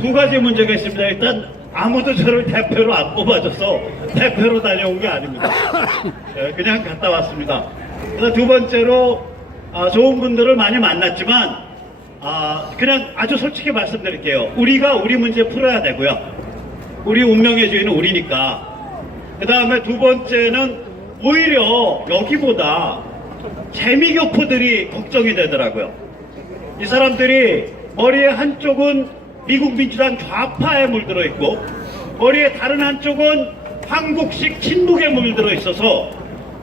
두 가지 문제가 있습니다. 일단 아무도 저를 대표로 안 뽑아줘서 대표로 다녀온 게 아닙니다. 그냥 갔다 왔습니다. 그래서 두 번째로 좋은 분들을 많이 만났지만 그냥 아주 솔직히 말씀드릴게요. 우리가 우리 문제 풀어야 되고요. 우리 운명의 주인은 우리니까. 그 다음에 두 번째는 오히려 여기보다 재미교포들이 걱정이 되더라고요. 이 사람들이 머리에 한쪽은 미국 민주당 좌파에 물들어 있고 머리에 다른 한쪽은 한국식 친북에 물들어 있어서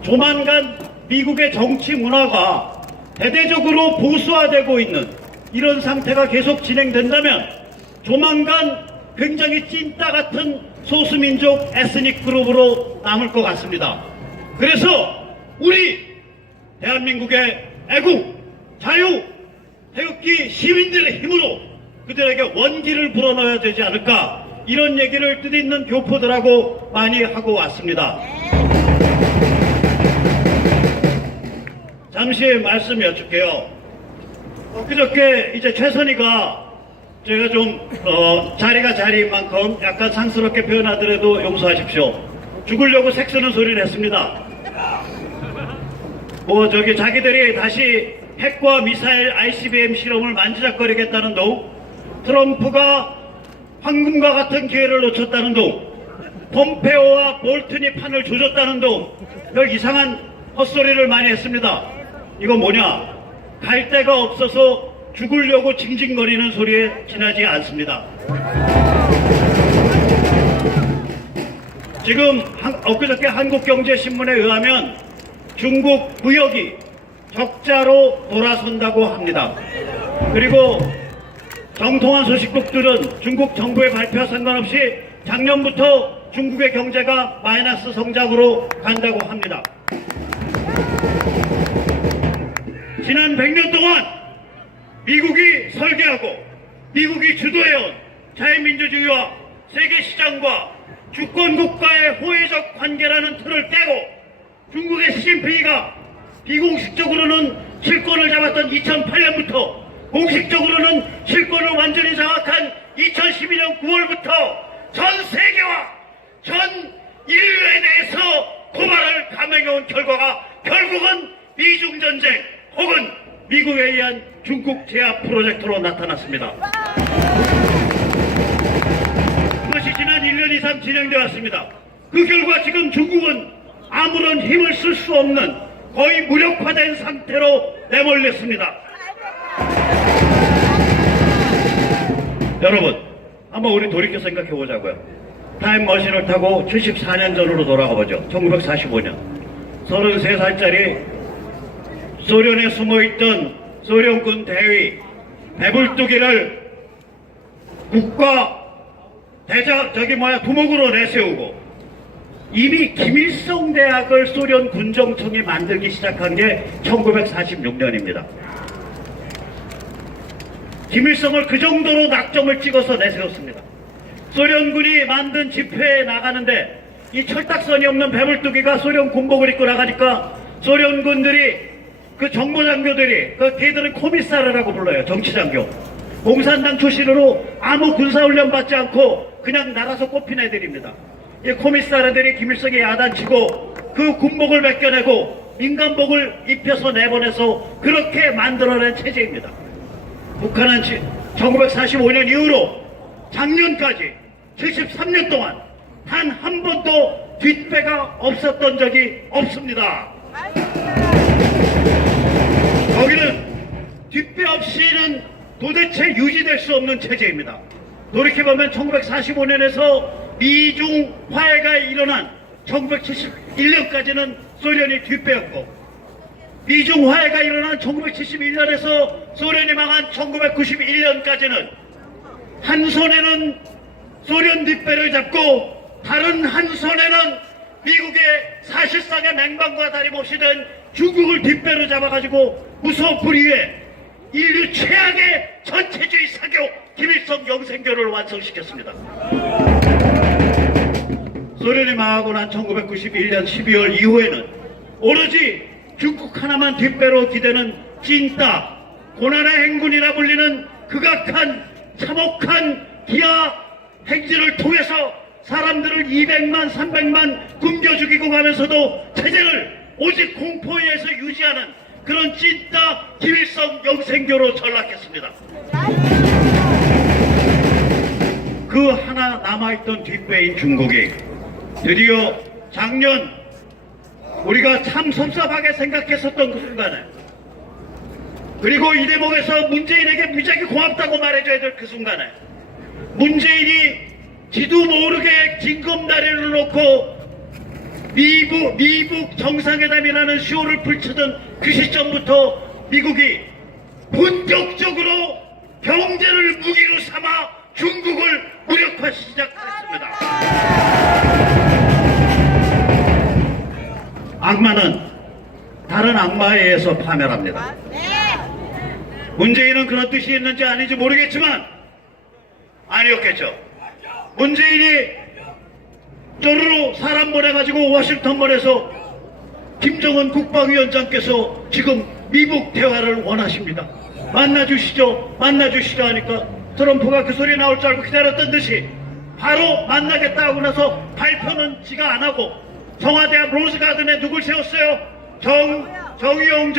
조만간 미국의 정치 문화가 대대적으로 보수화되고 있는 이런 상태가 계속 진행된다면 조만간 굉장히 찐따 같은 소수민족 에스닉 그룹으로 남을 것 같습니다. 그래서 우리 대한민국의 애국, 자유, 태극기 시민들의 힘으로 그들에게 원기를 불어넣어야 되지 않을까, 이런 얘기를 뜻있는 교포들하고 많이 하고 왔습니다. 잠시 말씀 여쭐게요. 그저께 이제 최선희가 제가 좀 자리가 자리인 만큼 약간 상스럽게 표현하더라도 용서하십시오. 죽으려고 색쓰는 소리를 했습니다. 자기들이 다시 핵과 미사일 ICBM 실험을 만지작거리겠다는 둥, 트럼프가 황금과 같은 기회를 놓쳤다는 둥, 폼페오와 볼튼이 판을 조졌다는 둥, 별 이상한 헛소리를 많이 했습니다. 이거 뭐냐? 갈 데가 없어서 죽으려고 징징거리는 소리에 지나지 않습니다. 지금 엊그저께 한국경제신문에 의하면 중국 무역이 적자로 돌아선다고 합니다. 그리고 정통한 소식국들은 중국 정부의 발표와 상관없이 작년부터 중국의 경제가 마이너스 성장으로 간다고 합니다. 지난 100년 동안 미국이 설계하고 미국이 주도해온 자유민주주의와 세계시장과 주권국가의 호혜적 관계라는 틀을 깨고 중국의 시진핑이가 비공식적으로는 실권을 잡았던 2008년부터 공식적으로는 실권을 완전히 장악한 2012년 9월부터 전 세계와 전 인류에 대해서 고발을 감행해온 결과가 결국은 미중전쟁 혹은 미국에 의한 중국 제압 프로젝트로 나타났습니다. 그것이 지난 1년 이상 진행되어 왔습니다. 그 결과 지금 중국은 아무런 힘을 쓸 수 없는 거의 무력화된 상태로 내몰렸습니다. 여러분, 한번 우리 돌이켜 생각해 보자고요. 타임머신을 타고 74년 전으로 돌아가 보죠. 1945년. 33살짜리 소련에 숨어있던 소련군 대위 배불뚝이를 국가 두목으로 내세우고 이미 김일성 대학을 소련 군정청이 만들기 시작한 게 1946년입니다. 김일성을 그 정도로 낙점을 찍어서 내세웠습니다. 소련군이 만든 집회에 나가는데 이 철딱선이 없는 배불뚝이가 소련 군복을 입고 나가니까 소련군들이 그 정보장교들이 걔들은 코미사르라고 불러요. 정치장교. 공산당 출신으로 아무 군사훈련 받지 않고 그냥 날아서 꼽힌 애들입니다. 이 코미사르들이 김일성에 야단치고 그 군복을 벗겨내고 민간복을 입혀서 내보내서 그렇게 만들어낸 체제입니다. 북한은 1945년 이후로 작년까지 73년 동안 단 한 번도 뒷배가 없었던 적이 없습니다. 거기는 뒷배 없이는 도대체 유지될 수 없는 체제입니다. 돌이켜보면 1945년에서 미중 화해가 일어난 1971년까지는 소련이 뒷배였고 미중 화해가 일어난 1971년에서 소련이 망한 1991년까지는 한 손에는 소련 뒷배를 잡고 다른 한 손에는 미국의 사실상의 맹방과 다름없이 된 중국을 뒷배로 잡아가지고 무소불위의 인류 최악의 전체주의 사교 김일성 영생교를 완성시켰습니다. 소련이 망하고 난 1991년 12월 이후에는 오로지 중국 하나만 뒷배로 기대는 찐따 고난의 행군이라 불리는 극악한 참혹한 기아 행진을 통해서 사람들을 200만 300만 굶겨 죽이고 가면서도 체제를 오직 공포에 의해서 유지하는 그런 찐따 김일성 영생교로 전락했습니다. 그 하나 남아있던 뒷배인 중국이 드디어 작년 우리가 참 섭섭하게 생각했었던 그 순간에, 그리고 이 대목에서 문재인에게 무지하게 고맙다고 말해줘야 될 그 순간에, 문재인이 지도 모르게 징검다리를 놓고 미국 정상회담이라는 쇼를 펼치던 그 시점부터 미국이 본격적으로 경제를 무기로 삼아 중국을 무력화 시작했습니다. 악마는 다른 악마에 의해서 파멸합니다. 문재인은 그런 뜻이 있는지 아닌지 모르겠지만 아니었겠죠. 문재인이 쪼르르 사람 보내가지고 워싱턴 보내서 김정은 국방위원장께서 지금 미국 대화를 원하십니다. 만나주시죠 하니까 트럼프가 그 소리 나올 줄 알고 기다렸던 듯이 바로 만나겠다 하고 나서 발표는 지가 안 하고 청와대 앞 로즈가든에 누굴 세웠어요? 정의용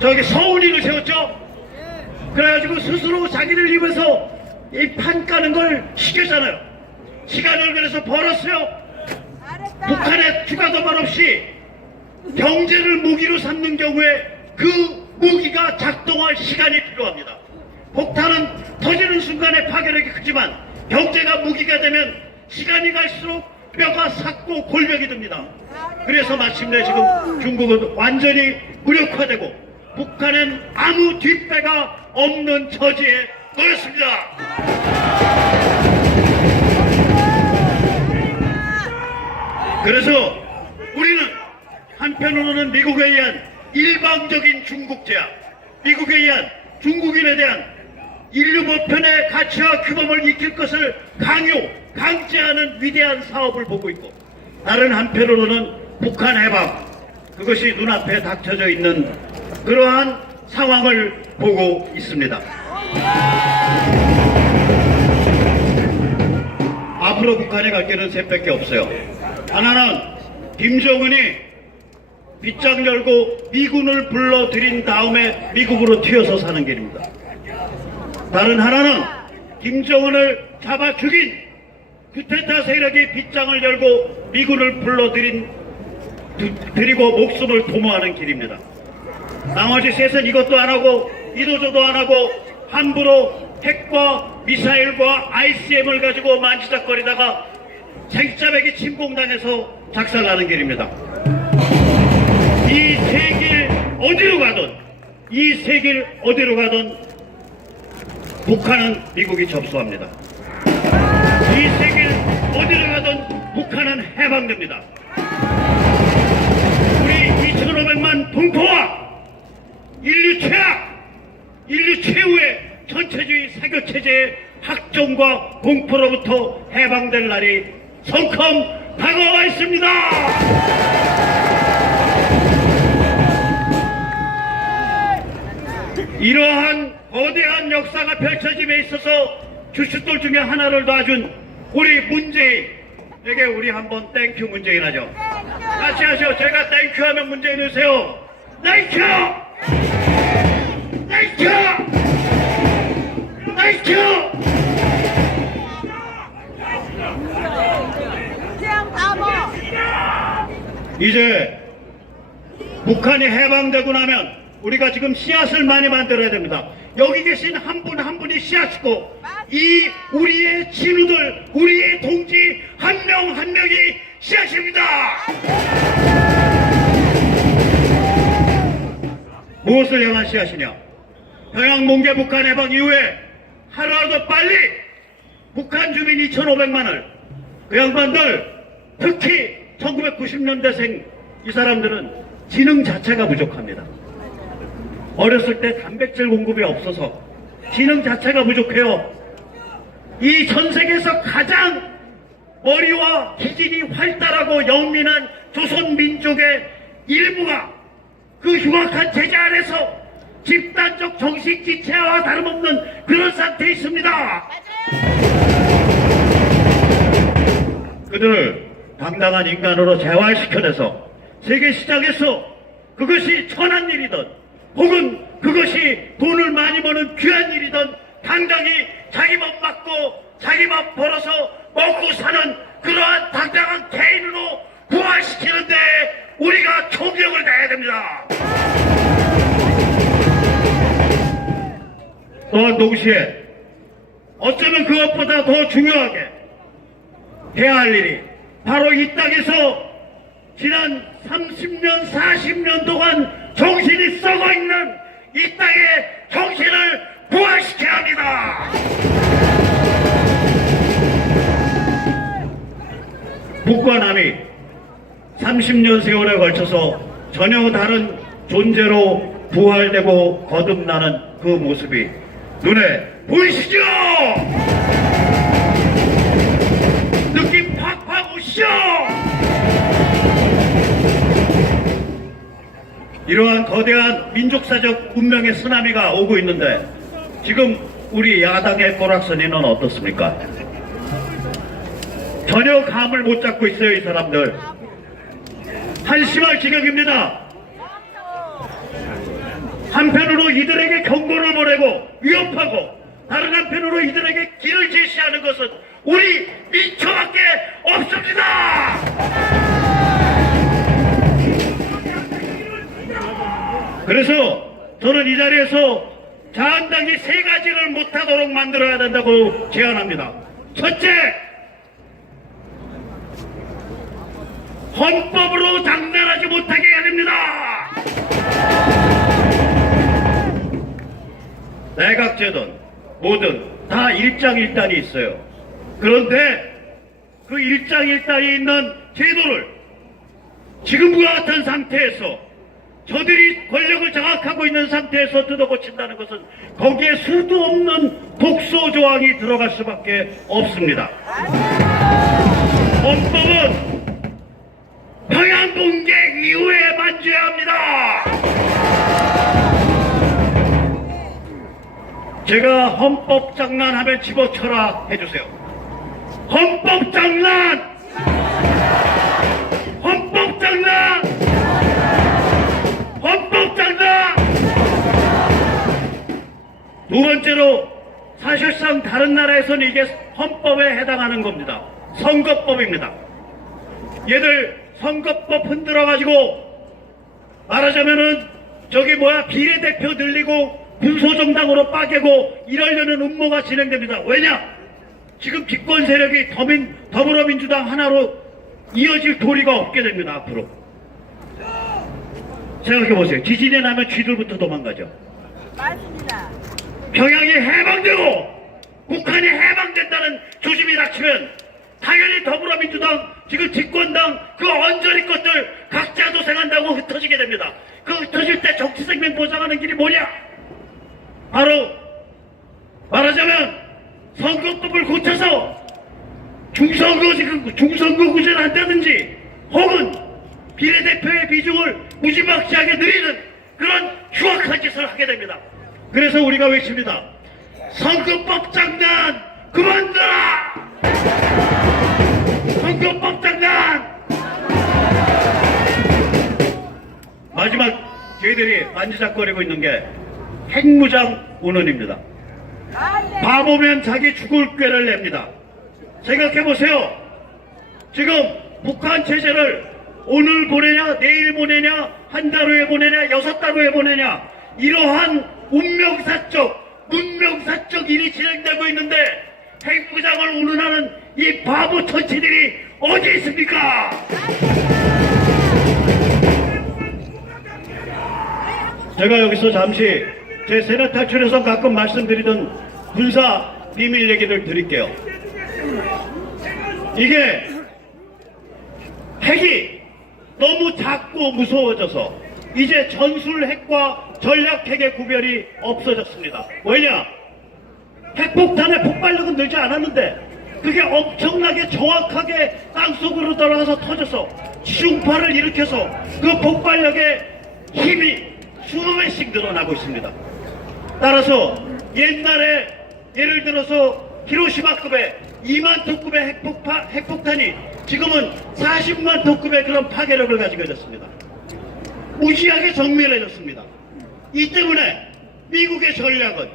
저기 서훈이를 세웠죠? 그래가지고 스스로 자기를 입에서 이 판 까는 걸 시켰잖아요. 시간을 그래서 벌었어요. 북한에 추가 도발 없이 경제를 무기로 삼는 경우에 그 무기가 작동할 시간이 필요합니다. 폭탄은 터지는 순간에 파괴력이 크지만 경제가 무기가 되면 시간이 갈수록 뼈가 삭고 골병이 듭니다. 그래서 마침내 지금 중국은 완전히 무력화되고 북한은 아무 뒷배가 없는 처지에 놓였습니다. 그래서 우리는 한편으로는 미국에 의한 일방적인 중국 제약, 미국에 의한 중국인에 대한 인류 보편의 가치와 규범을 익힐 것을 강제하는 위대한 사업을 보고 있고, 다른 한편으로는 북한 해방, 그것이 눈앞에 닥쳐져 있는 그러한 상황을 보고 있습니다. 앞으로 북한이 갈 길은 셋밖에 없어요. 하나는 김정은이 빗장 열고 미군을 불러들인 다음에 미국으로 튀어서 사는 길입니다. 다른 하나는 김정은을 잡아 죽인 쿠데타 세력이 빗장을 열고 미군을 불러들이고 목숨을 도모하는 길입니다. 나머지 셋은 이것도 안 하고 이도저도 안 하고 함부로 핵과 미사일과 ICM을 가지고 만지작거리다가 생짜배기 침공당해서 작살나는 길입니다. 이 세 길 어디로 가든 북한은 미국이 접수합니다. 이 세 길 어디로 가든 북한은 해방됩니다. 우리 2,500만 동포와 인류 최후의 전체주의 사교체제의 학종과 공포로부터 해방될 날이 성큼 다가와 있습니다. 이러한 거대한 역사가 펼쳐짐에 있어서 주춧돌 중에 하나를 놔준 우리 문재인에게 우리 한번 땡큐 문재인 하죠. 같이 하죠. 제가 땡큐 하면 문재인 하세요. 땡큐! 땡큐! 땡큐! 이제 북한이 해방되고 나면 우리가 지금 씨앗을 많이 만들어야 됩니다. 여기 계신 한 분 한 분이 씨앗이고 이 우리의 진우들, 우리의 동지 한 명 한 명이 씨앗입니다. 무엇을 향한 씨앗이냐? 평양 몽계 북한 해방 이후에 하루라도 빨리 북한 주민 2,500만을, 그 양반들 특히 1990년대생 이 사람들은 지능 자체가 부족합니다. 어렸을 때 단백질 공급이 없어서 지능 자체가 부족해요. 이 전 세계에서 가장 머리와 기질이 활달하고 영민한 조선 민족의 일부가 그 흉악한 제재 아래서 집단적 정신지체와 다름없는 그런 상태에 있습니다. 그들을 당당한 인간으로 재활시켜내서 세계시장에서 그것이 천한 일이든 혹은 그것이 돈을 많이 버는 귀한 일이든 당당히 자기 밥 맞고 자기 밥 벌어서 먹고 사는 그러한 당당한 개인으로 부활시키는데 우리가 총력을 내야 됩니다. 또한 동시에 어쩌면 그것보다 더 중요하게 해야 할 일이 바로 이 땅에서 지난 30년, 40년 동안 정신이 썩어 있는 이 땅의 정신을 부활시켜야 합니다. 북과 남이 30년 세월에 걸쳐서 전혀 다른 존재로 부활되고 거듭나는 그 모습이 눈에 보이시죠? 느낌 팍팍 오시죠? 이러한 거대한 민족사적 운명의 쓰나미가 오고 있는데 지금 우리 야당의 꼬락서니는 어떻습니까? 전혀 감을 못 잡고 있어요. 이 사람들 한심할 지경입니다. 한편으로 이들에게 경고를 보내고 위협하고 다른 한편으로 이들에게 길을 제시하는 것은 우리 민초밖에 없습니다. 그래서 저는 이 자리에서 자한당이 세 가지를 못하도록 만들어야 된다고 제안합니다. 첫째, 헌법으로 장난하지 못하게 해야 됩니다. 내각제든 뭐든 다 일장일단이 있어요. 그런데 그 일장일단이 있는 제도를 지금과 같은 상태에서 저들이 권력을 장악하고 있는 상태에서 뜯어고친다는 것은 거기에 수도 없는 독소 조항이 들어갈 수밖에 없습니다. 헌법은 평양봉계 이후에 만져야 합니다. 제가 헌법 장난하면 집어쳐라 해주세요. 헌법 장난! 헌법 장난! 헌법 장난! 두 번째로 사실상 다른 나라에서는 이게 헌법에 해당하는 겁니다. 선거법입니다. 얘들 선거법 흔들어가지고 말하자면은 저기 비례대표 늘리고 군소정당으로 빠개고 이러려는 음모가 진행됩니다. 왜냐? 지금 집권 세력이 더불어민주당 하나로 이어질 도리가 없게 됩니다. 앞으로 생각해보세요. 지진이 나면 쥐들부터 도망가죠. 맞습니다. 평양이 해방되고 북한이 해방된다는 조짐이 닥치면 당연히 더불어민주당 지금 집권당 그 언저리 것들 각자 도생한다고 흩어지게 됩니다. 그 흩어질 때 정치생명 보장하는 길이 뭐냐? 바로 말하자면 선거법을 고쳐서 중선거구제를 한다든지 혹은 비례대표의 비중을 무지막지하게 늘리는 그런 흉악한 짓을 하게 됩니다. 그래서 우리가 외칩니다. 선거법 장난 그만둬라! 선거법 장난! 마지막 저희들이 만지작거리고 있는 게 핵무장 운운입니다. 바보면 자기 죽을 꾀를 냅니다. 생각해보세요. 지금 북한 체제를 오늘 보내냐 내일 보내냐 한 달 후에 보내냐 6달 후에 보내냐 이러한 문명사적 일이 진행되고 있는데 핵무장을 운운하는 이 바보 천치들이 어디 있습니까? 제가 여기서 잠시 제 세뇌 탈출에서 가끔 말씀드리던 군사 비밀 얘기를 드릴게요. 이게 핵이 너무 작고 무서워져서 이제 전술핵과 전략핵의 구별이 없어졌습니다. 왜냐? 핵폭탄의 폭발력은 늘지 않았는데 그게 엄청나게 정확하게 땅속으로 들어가서 터져서 지중파를 일으켜서 그 폭발력의 힘이 수백 배씩 늘어나고 있습니다. 따라서 옛날에 예를 들어서 히로시마급의 2만 톤급의 핵폭탄이 지금은 40만 톤급의 그런 파괴력을 가지고 있습니다. 무시하게 정밀해졌습니다. 이 때문에 미국의 전략은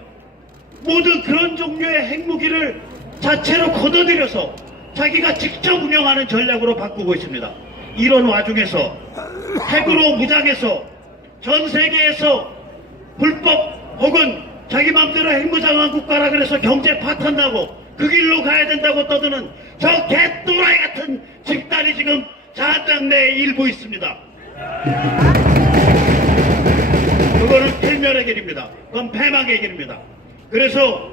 모두 그런 종류의 핵무기를 자체로 걷어들여서 자기가 직접 운영하는 전략으로 바꾸고 있습니다. 이런 와중에서 핵으로 무장해서 전 세계에서 불법 혹은 자기 맘대로 핵무장한 국가라 그래서 경제 파탄 나고 그 길로 가야 된다고 떠드는 저 개또라이 같은 집단이 지금 자한당 내에 일부 있습니다. 그거는 필멸의 길입니다. 그건 패망의 길입니다. 그래서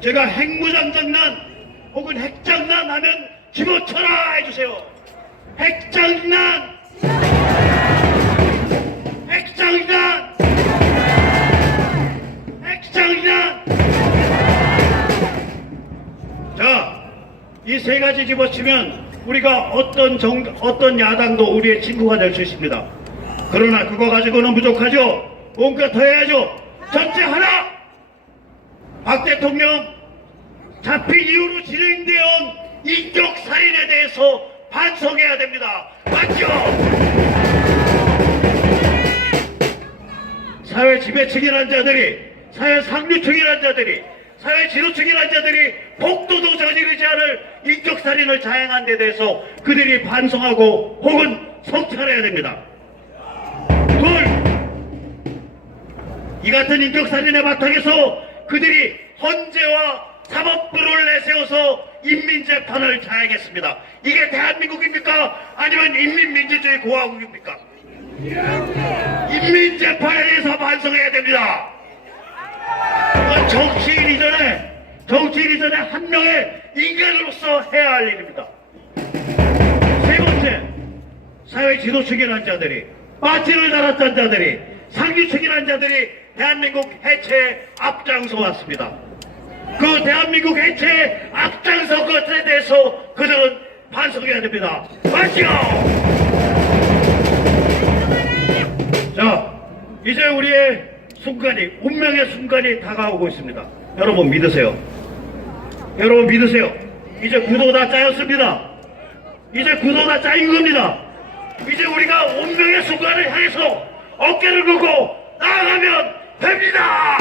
제가 핵무장 장난 혹은 핵장난 하면 집어쳐라 해주세요. 핵장난! 핵장난! 핵장난! 자, 이 세 가지 집어치면 우리가 어떤 야당도 우리의 친구가 될 수 있습니다. 그러나 그거 가지고는 부족하죠. 뭔가 더 해야죠. 첫째 하나! 박 대통령 잡힌 이후로 진행되어 온 인격살인에 대해서 반성해야 됩니다. 맞죠? 사회 지배층이라는 자들이, 사회 상류층이라는 자들이, 사회 지도층이라는 자들이 폭도도 저지르지 않을 인격살인을 자행한 데 대해서 그들이 반성하고 혹은 성찰해야 됩니다. 둘, 이 같은 인격살인의 바탕에서 그들이 헌재와 사법부를 내세워서 인민재판을 자행했습니다. 이게 대한민국입니까? 아니면 인민민주주의 공화국입니까? 인민재판에 대해서 반성해야 됩니다. 정치인 이전에 한 명의 인간으로서 해야 할 일입니다. 세 번째, 사회 지도층이라는 자들이, 빠지를 달았던 자들이, 상류층이라는 자들이 대한민국 해체에 앞장서 왔습니다. 그 대한민국 해체에 앞장선 것에 대해서 그들은 반성해야 됩니다. 맞죠? 자, 이제 우리의 순간이, 운명의 순간이 다가오고 있습니다. 여러분 믿으세요. 여러분 믿으세요. 이제 구도 다 짜였습니다. 이제 구도 다 짜인 겁니다. 이제 우리가 운명의 순간을 향해서 어깨를 긁고 나아가면 됩니다.